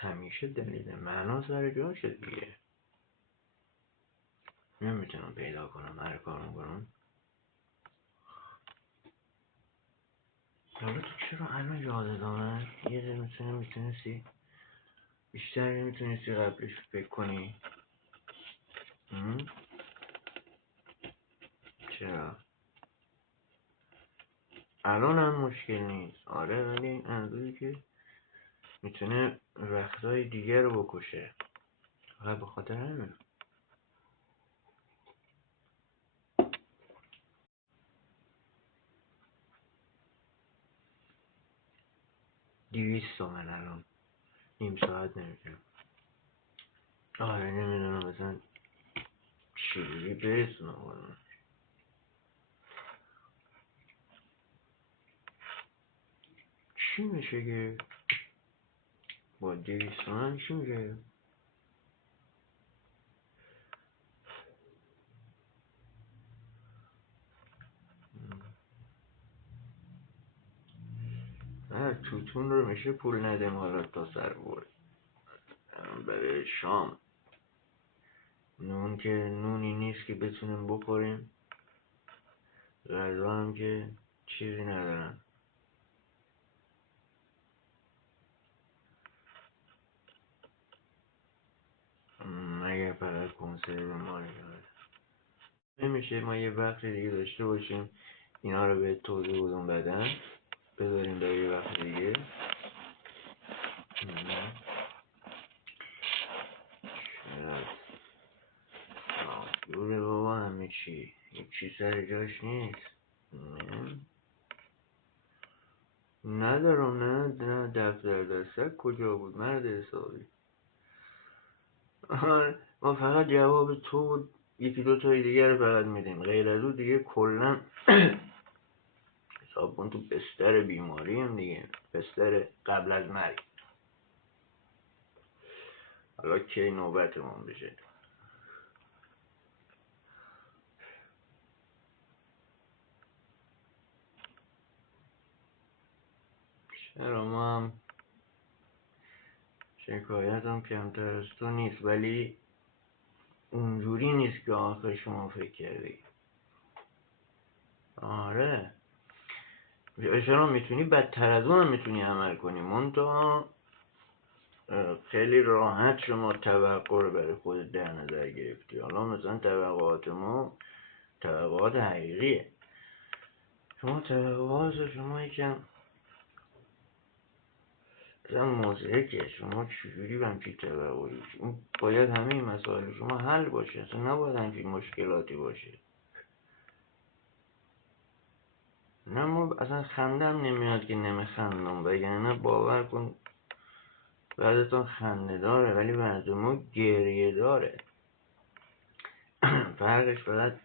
همیشه دلیل معنا سر جاشه دیگه. نمیتونم پیدا کنم هر کار میکنم. حالا تو چرا الان یادت آمد؟ یه ذره میتونستی بیشتر میتونستی قبلش فکر کنی. چرا؟ الان هم مشکل نیست. آره، ولی این اندازی که میتونه وقتای دیگه رو بکشه. فقط به خاطر همین. 200 تومن الان نیم ساعت نمیتونم. آره نمیدونم مثلا چجوری برسونم کنم. چی میشه که با 200 تومن چی میشه؟ توتون رو میشه پول ندیم حالا تا سر برد برای شام. نون که نونی نیست که بتونیم بخوریم. غذا هم که چیزی ندارن. مگه فقط کنسرو مال نمیشه ما یه وقت دیگه داشته باشیم اینا رو به توضیح بدم بعدن بذاریم برای یه وقت دیگه. دوره بابا همه چی هیچی سر جاش نیست. ندارم. نه دفتر دستک کجا بود مرد حسابی. ما فقط جواب تو یکی دو تای دیگه رو فقط میدیم، غیر از اون دیگه کلا حساب کن تو بستر بیماری هم دیگه، بستر قبل از مرگ. حالا کی نوبتمون بشه. چرا ما هم شکایت هم کمتر از تو نیست، ولی اونجوری نیست که آخه شما فکر کردی. آره چرا میتونی بدتر از اون هم میتونی عمل کنی. منتها خیلی راحت شما توقع رو برای خود در نظر گرفتی. حالا مثلا توقعات ما توقعات حقیقیه. شما توقعات شما یکم مثلا مزهکه. شما چجوری همچین توقعی؟ باید همه این مسائل شما حل باشه، اصلا نباید همچین مشکلاتی باشه. نه ما اصلا خندم نمیاد که نمیخندم، وگرنه باور کن بعدتون خنده داره ولی بعد ما گریه داره. فرقش فقط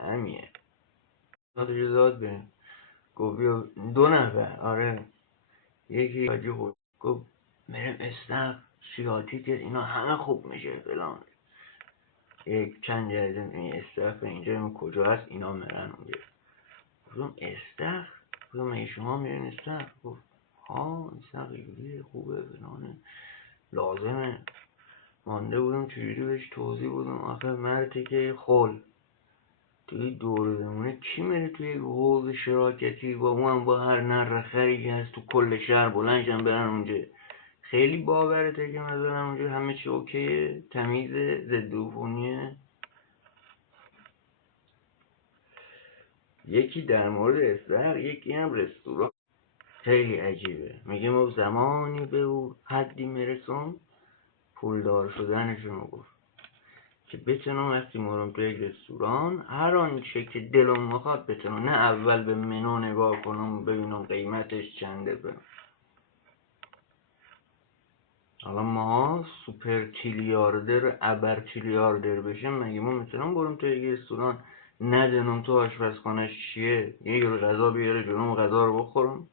همیه. داد بریم گفت بیا 2 نفر. آره یکی حاجی بود گفت بریم استخ سیاتیک اینا همه خوب میشه فلان. یک چند جلده این استخ اینجا کجا هست اینا مرن اونجا. گفتم استخ؟ گفتم ای شما میرین استخ؟ گفت ها استخ اینجوری خوبه فلانه لازمه. مانده بودم چجوری بهش توضیح بودم آخه مردی که خل توی دور زمونه کی میره توی یک حوض شراکتی با اون با هر نر خری که هست تو کل شهر بلندشن برن اونجا. خیلی باورته که مثلا اونجا همه چی اوکیه، تمیزه، ضد عفونیه. یکی در مورد استخر، یکی هم رستوران. خیلی عجیبه. میگه ما زمانی به او حدی میرسون پولدار شدنشون گفت که بتونم وقتی مورم تو یک رستوران هر آنچه که دلم میخواد بتونم، نه اول به منو نگاه کنم ببینم قیمتش چنده برم. حالا ما سوپر تریلیاردر ابر تریلیاردر بشیم مگه ما میتونم برم تو یک رستوران ندونم تو آشپزخانه‌اش چیه، یه غذا بیاره جلوم غذا رو بخورم؟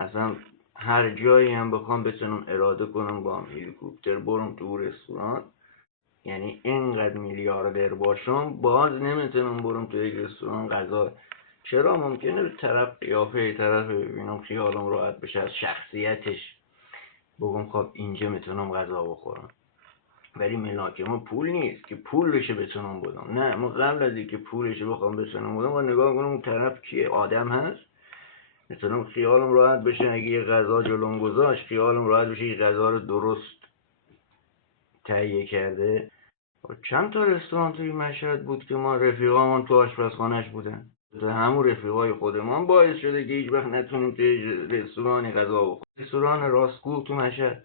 اصلا هر جایی هم بخوام بتونم اراده کنم با هلیکوپتر برم تو رستوران. یعنی اینقدر میلیاردر باشم باز نمیتونم برم تو یک رستوران غذا. چرا؟ ممکنه طرف قیافه طرف ببینم خیالم راحت بشه از شخصیتش بگم خب اینجا میتونم غذا بخورم. ولی ملاک ما پول نیست که پول بشه بتونم بدم. نه، ما قبل از اینکه پولش بخوام بتونم بدم با نگاه کنم اون طرف کیه، آدم هست، میتونم خیالم راحت بشه اگه یه غذا جلوم گذاشت خیالم راحت بشه یه غذا رو درست تهیه کرده. چند تا رستوران توی مشهد بود که ما رفیقامون تو آشپزخانه‌اش بودن، همون رفیقای خودمان باعث شده که هیچ وقت نتونیم توی رستورانی غذا بخوریم. رستوران راستگو تو مشهد،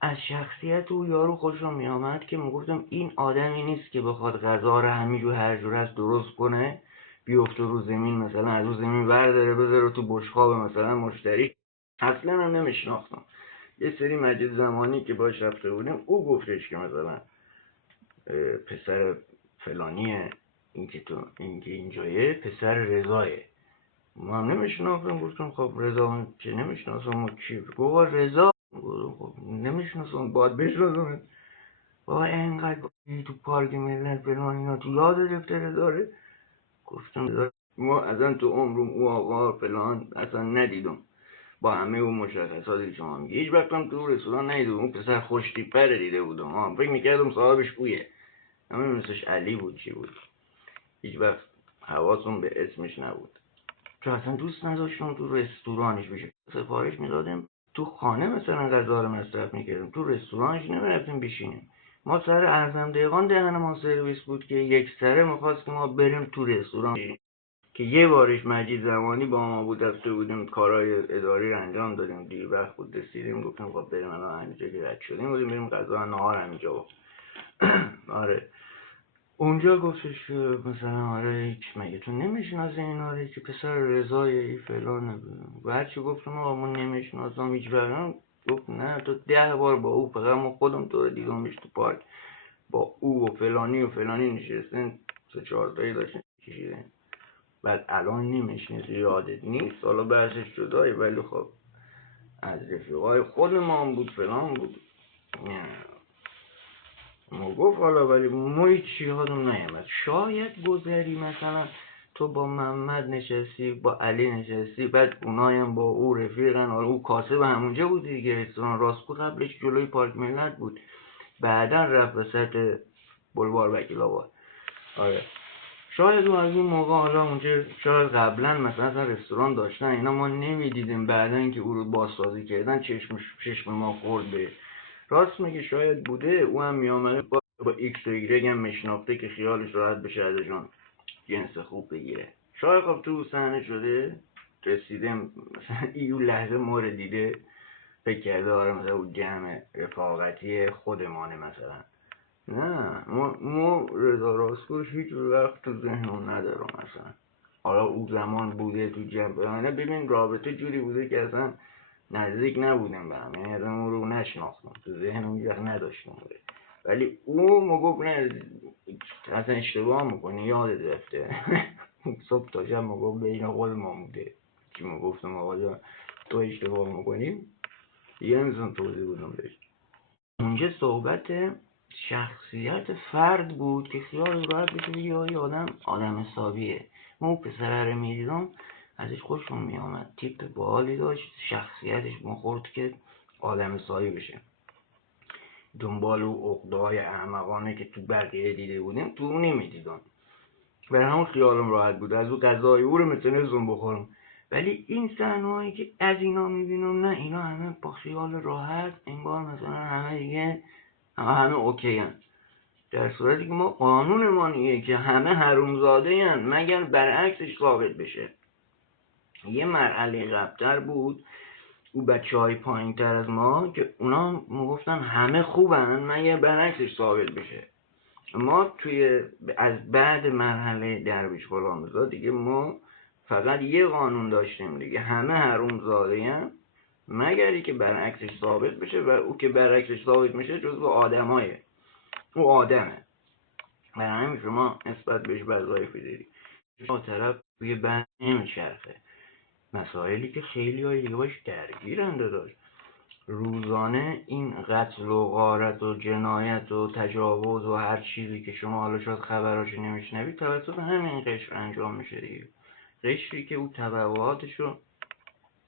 از شخصیت او یارو خوشم میامد که میگفتم این آدمی نیست که بخواد غذا رو همینجور هر جور هست درست کنه، بیفته رو زمین مثلا از رو زمین برداره بذاره تو بشقاب مثلا مشتری. اصلا هم نمیشناختم. یه سری مجید زمانی که باش رفته بودیم او گفتش که مثلا پسر فلانیه، این که تو اینجایه پسر رضایه. ما هم نمیشناختم. گفتم خب رضا که نمیشناسم کی؟ گفت رضا. خب نمیشناسم، باید بشناسم. بابا اینقدر تو پارک ملت فلان اینا تو یاد دفتر داره. گفتم ما اصلا تو عمرم او آقا فلان اصلا ندیدم، با همه اون مشخصاتی که شما میگی هیچ وقتم تو رستوران ندیدم. اون پسر خوشتیپه دیده بودم، فکر میکردم صاحبش اویه، همه مثلش علی بود چی بود، هیچ وقت حواسم به اسمش نبود. چون اصلا دوست نداشتم تو رستورانش بشه. سفارش میدادیم تو خانه مثلا غذا رو مصرف میکردیم، تو رستورانش نمیرفتیم بشینیم. ما سر اعظم دهقان دهن ما سرویس بود که یک سره میخواست که ما بریم تو رستوران بشینیم. که یه بارش مجید زمانی با ما بود، رفته بودیم کارهای اداری رو انجام دادیم، دیر وقت بود رسیدیم، گفتیم خب بریم الان همینجا که رد شدیم بودیم بریم غذا نهار همینجا بود. آره اونجا گفتش که مثلا آره هیچ مگه تو نمیشناسه اینا رو که پسر رضای ای فلانه و هرچی گفتم آقا من نمیشناسم هیچ برم. گفت نه تو 10 بار با او، فقط ما خودم تو رو دیدمش تو پارک با او و فلانی نشستن 3-4 تایی داشتن کشیدن. بعد الان نمیشناسه یادت نیست، حالا بحثش جدایی، ولی خب از رفیقای خود ما هم بود فلان بود. ما گفت حالا ولی ما هیچ یادم نیامد. شاید گذری مثلا تو با محمد نشستی با علی نشستی، بعد اونایم با او رفیقن، حالا او کاسب همونجا بود دیگه، رستوران راستگو قبلش جلوی پارک ملت بود، بعدا رفت به سطح بلوار وکیل آباد. آره شاید اون از اون موقع حالا اونجا شاید قبلا مثلا رستوران داشتن اینا ما نمیدیدیم، بعدا اینکه او رو بازسازی کردن چشم ما خورد به راست میگه. شاید بوده او هم میامده با ایکس و ایگرگ هم میشناخته که خیالش راحت بشه ازشون جنس خوب بگیره. شاید خب تو صحنه شده رسیده مثلا ایو لحظه ما رو دیده فکر کرده آره مثلا اون جمع رفاقتی خودمانه مثلا. نه ما رضا راستگوش هیچ وقت تو ذهنم ندارم مثلا. حالا اون زمان بوده تو جمع ببین رابطه جوری بوده که اصلا نزدیک نبودم به هم، یعنی اون رو نشناختم، تو ذهنم یک نداشتم. ولی اون مگفت نه اصلا اشتباه میکنی یادت رفته. صبح تا شب مگفت بین خود ما بوده که مگفتم آقا جان تو اشتباه میکنی دیگه نمیتونم توضیح بدم بهش. اونجا صحبت شخصیت فرد بود که خیال راحت بشه بگی آدم حسابیه. ما اون پسره رو میدیدم ازش خوشم میامد، تیپ باحالی داشت، شخصیتش مخورد که آدم حسابی بشه. دنبال و عقده‌های احمقانه که تو بقیه دیده بودیم تو اون نمیدیدم، برای همون خیالم راحت بود از اون غذای او رو میتونستم بخورم. ولی این صحنه‌هایی که از اینا میبینم نه اینا همه با خیال راحت انگار مثلا همه دیگه همه اوکی هن. در صورتی که ما قانونمان اینه که همه حرومزاده هن مگر برعکسش ثابت بشه. یه مرحله قبل‌تر بود او بچه های پایین تر از ما که اونا میگفتن همه خوبن مگر برعکسش ثابت بشه. ما توی از بعد مرحله درویش غلامرضا دیگه ما فقط یه قانون داشتیم دیگه، همه حرومزاده هن مگری که برعکسش ثابت بشه و او که برعکسش ثابت میشه جزو آدمایه، او آدمه. برای همین شما نسبت بهش وظایفی داری. شما طرف توی بند نمیچرخه، مسائلی که خیلی های دیگه باش درگیرن داشت روزانه این قتل و غارت و جنایت و تجاوز و هر چیزی که شما حالا شاید خبراشو نمیشنوید توسط همین قشر انجام میشه دیگه. قشری که او تبعاتشو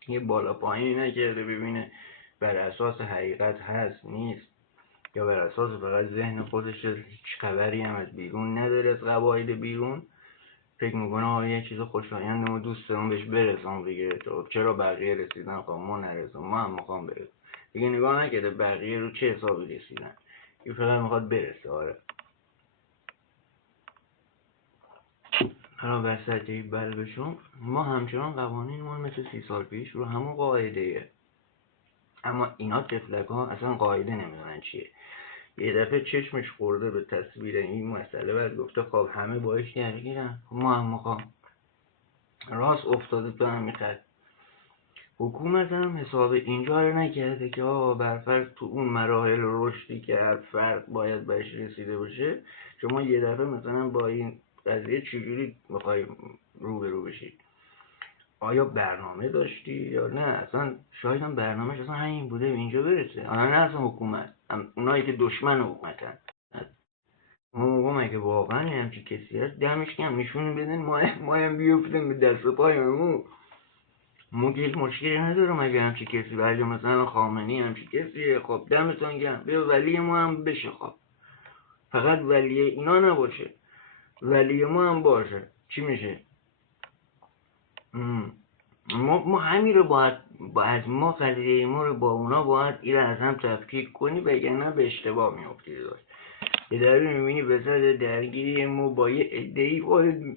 یه بالا پایینی نکرده ببینه بر اساس حقیقت هست نیست، یا بر اساس فقط ذهن خودش هیچ خبری هم از بیرون نداره، از قواعد بیرون، فکر میکنه یه چیز خوشایند ما دوست دارم بهش برسم دیگه، چرا بقیه رسیدن خب ما نرسم، ما هم میخوام برسم دیگه. نگاه نکرده بقیه رو چه حسابی رسیدن، این فقط میخواد برسه. آره حالا وسطی بشون ما همچنان قوانینمون مثل 30 سال پیش رو همون قاعده‌ایه، اما اینا تفلک ها اصلا قاعده نمیدونن چیه. یه دفعه چشمش خورده به تصویر این مسئله، بعد گفته خب همه باش درگیرن، ما هم میخوام. راست افتاده تو همین خط. حکومت هم حساب اینجا رو نکرده که برفرض تو اون مراحل رشدی که هر فرد باید بهش رسیده باشه، شما یه دفعه مثلا با این قضیه چجوری میخوای روبرو بشید. آیا برنامه داشتی یا نه؟ اصلا شاید هم برنامهش اصلا همین بوده اینجا برسه. نه اصلا حکومت، اونایی که دشمن حکومتن، ما موقع مگه واقعا همچی کسی هست دمش کم نشون بدن ما هم بیفتیم به دست پایمون. ما هیچ مشکلی ندارم اگه همچی کسی، ولی مثلا خامنه‌ای همچی کسیه، خب دمتون گرم، بیا ولی ما هم بشه. خب فقط ولی اینا نباشه، ولی ما هم باشه، چی میشه؟ ما همین رو باید ما قضیه ما رو با اونا باید این از هم تفکیک کنی، وگرنه به اشتباه میفتی. یه دفعه میبینی وسط درگیری ما با یه عده‌ای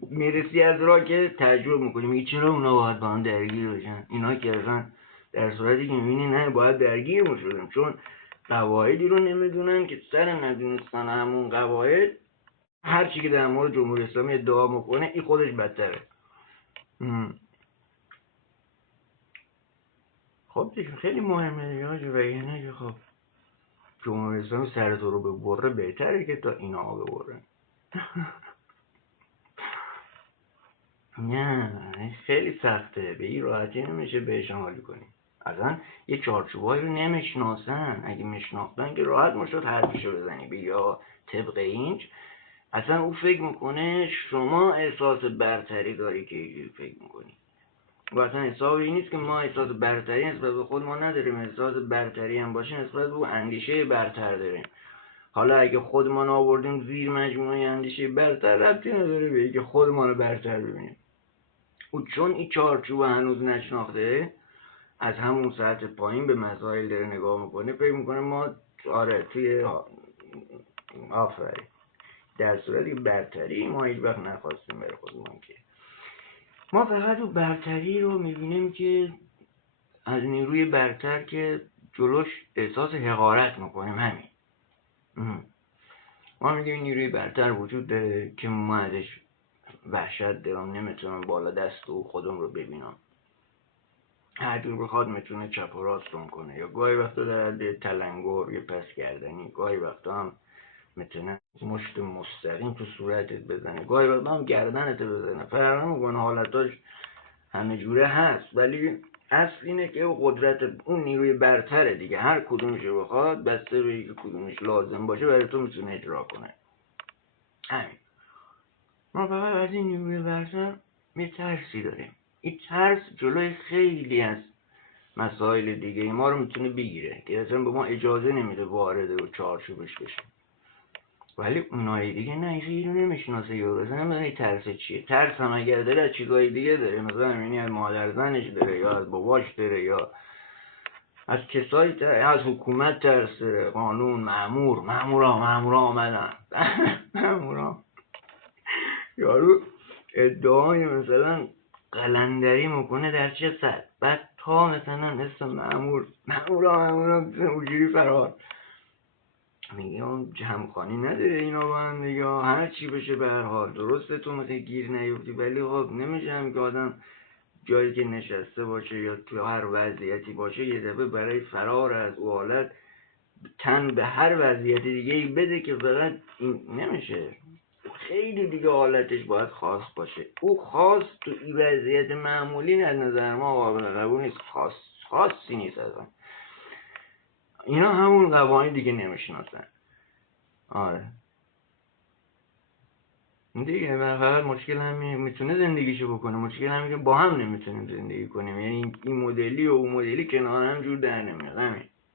میرسی از راه که تعجب میکنی، میگی چرا اونا باید با هم درگیر بشن؟ اینا که اصلا در صورتی که میبینی نه باید درگیر میشدن، چون قواعدی رو نمیدونن که سر ندونستن همون قواعد هرچی که در مورد جمهوری اسلامی ادعا میکنه این خودش بدتره. خب دیگه خیلی مهمه دیگه حاجی، وگرنه که خب جمهوری اسلامی سر تو رو ببره بهتره که تا اینا ببره. نه خیلی سخته، به این راحتی نمیشه بهش حالی کنی. اصلا یه چارچوبایی رو نمیشناسن، اگه میشناختن که راحت میشد حرفشو بزنی بیا طبق اینج. اصلا او فکر میکنه شما احساس برتری داری که اینجوری فکر میکنی، و اصلا حساب این نیست که ما احساس برتری نسبت به خود ما نداریم، احساس برتری هم باشه نسبت به اندیشه برتر داریم. حالا اگه خودمان آوردیم زیر مجموعه اندیشه برتر، ربطی نداره به اینکه خودمان رو برتر ببینیم. او چون این چارچوب هنوز نشناخته، از همون سطح پایین به مسائل داره نگاه میکنه، فکر میکنه ما آره توی آفرین، در صورتی برتری ما هیچ وقت نخواستیم برای خودمون. که ما فقط اون برتری رو میبینیم که از نیروی برتر که جلوش احساس حقارت میکنیم. همین ما میگیم نیروی برتر وجود داره که ما ازش وحشت دارم، نمیتونم بالا دست و خودم رو ببینم، هر جور بخواد میتونه چپ و راستم کنه، یا گاهی وقتا در حد تلنگر یا پس گردنی، گاهی وقتا هم میتونه مشت مستقیم تو صورتت بزنه، گاهی وقتا هم گردنت بزنه، فرق نمیکنه، حالتاش همه جوره هست. ولی اصل اینه که قدرت اون نیروی برتره دیگه، هر کدومش رو بخواد بسته به اینکه کدومش لازم باشه برای تو میتونه اجرا کنه. همین. ما فقط از این نیروی برتر یه ترسی داریم، این ترس جلوی خیلی از مسائل دیگه ما رو میتونه بگیره که اصلا به ما اجازه نمیده وارد و چارچوبش بشه. ولی اونایی دیگه نه، این رو نمیشناسه، یارو اصلا نمیدونه ترس چیه. ترس هم اگر داره از چیزای دیگه داره، مثلا یعنی از مادر زنش داره، یا از باباش داره، یا از کسایی از حکومت ترس داره، قانون، مامورا آمدن مامورا. یارو ادعای مثلا قلندری میکنه در چه سطح، بعد تا مثلا اسم مامورا اونجوری فرار میگه اون جمعخانی نداره اینا با هم دیگه، هر چی بشه به هر حال درسته تو مثلا گیر نیفتی، ولی خب نمیشه هم که آدم جایی که نشسته باشه یا تو هر وضعیتی باشه یه دفعه برای فرار از او حالت تن به هر وضعیت دیگه ای بده که فقط این نمیشه. خیلی دیگه حالتش باید خاص باشه. او خاص تو این وضعیت معمولی از نظر ما قابل قبول نیست، خاصی نیست اصلا. اینا همون قوانین دیگه نمیشناسن. آره دیگه فقط مشکل همین میتونه زندگیشو بکنه، مشکل همین که با هم نمیتونیم زندگی کنیم، یعنی این مدلی و اون مدلی کنار هم جور در نمیاد. همین